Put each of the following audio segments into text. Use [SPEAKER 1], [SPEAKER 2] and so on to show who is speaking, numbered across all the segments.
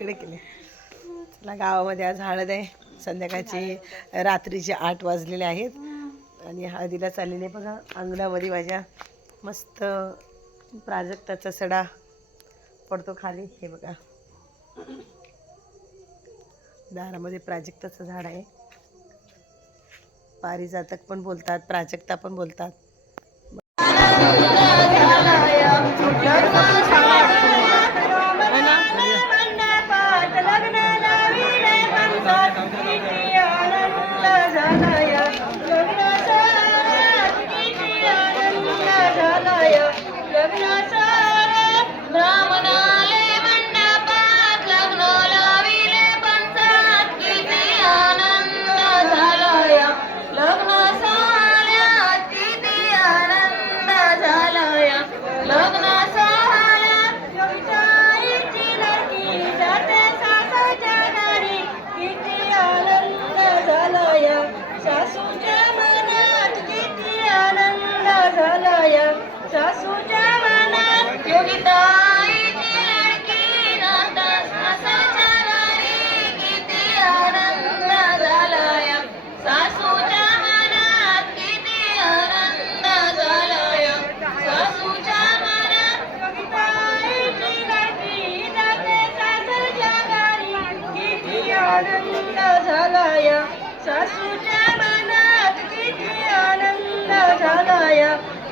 [SPEAKER 1] इकडे केले. चला गावामध्ये आज हळद आहे. संध्याकाळची रात्रीचे आठ वाजलेले आहेत. आणि हळदीला चाललेले बघा अंगणामध्ये माझ्या मस्त प्राजक्ताचा सडा पडतो खाली. हे बघा. दारामध्ये प्राजक्ताचं झाड आहे. पारिजातक पण बोलतात प्राजक्ता पण बोलतात.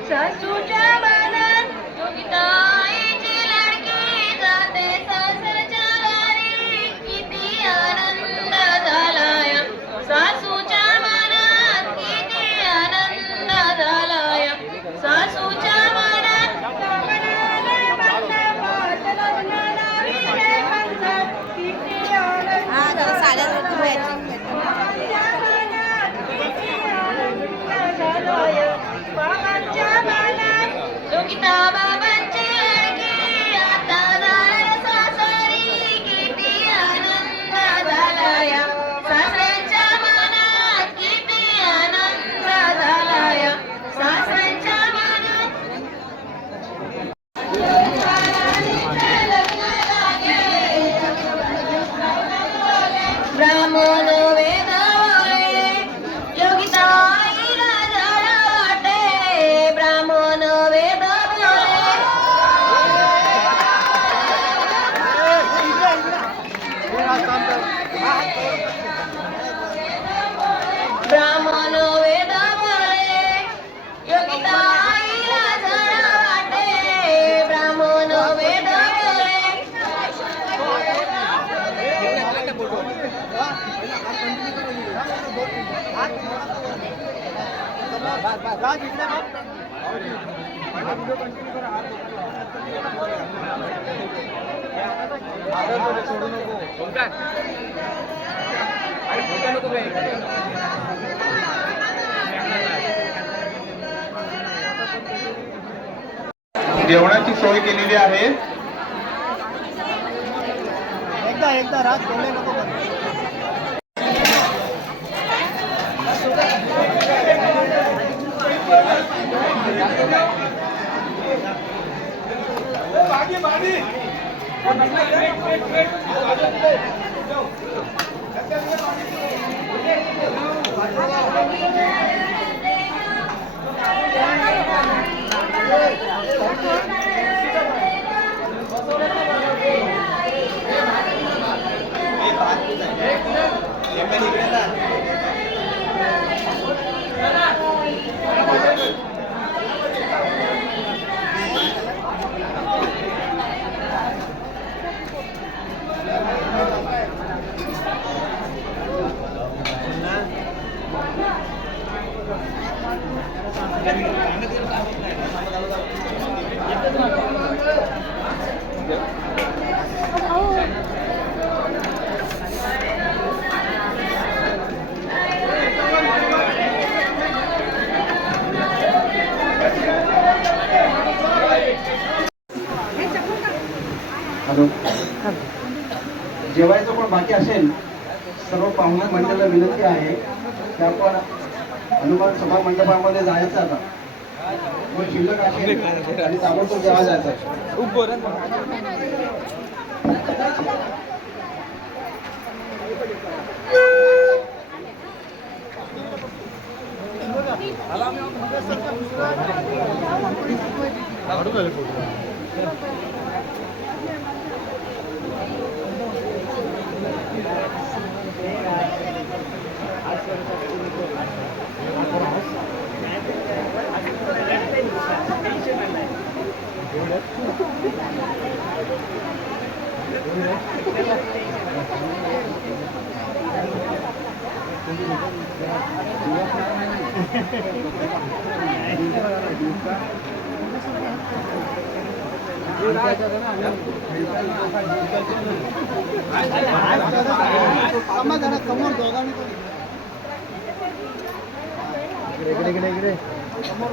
[SPEAKER 2] চাচু ब्राह्मण वेद बोले योगिताईला झाड वाटे. ब्राह्मण वेद बोले
[SPEAKER 3] जेवणाची सोय केलेली आहे
[SPEAKER 4] एकदा एकदा रात डोळे नको बंद. हॅलो जेवायचं पण बाकी असेल सर्व पाहुणे मंडळाला विनंती आहे की आपण हनुमान सभा मंडपामध्ये जायचं आता. मग शिल्लक असेल आणि ताबडतोब जेव्हा जायचं. समोर दोघांनी इकडे इकडे इकडे. समोर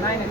[SPEAKER 4] नाही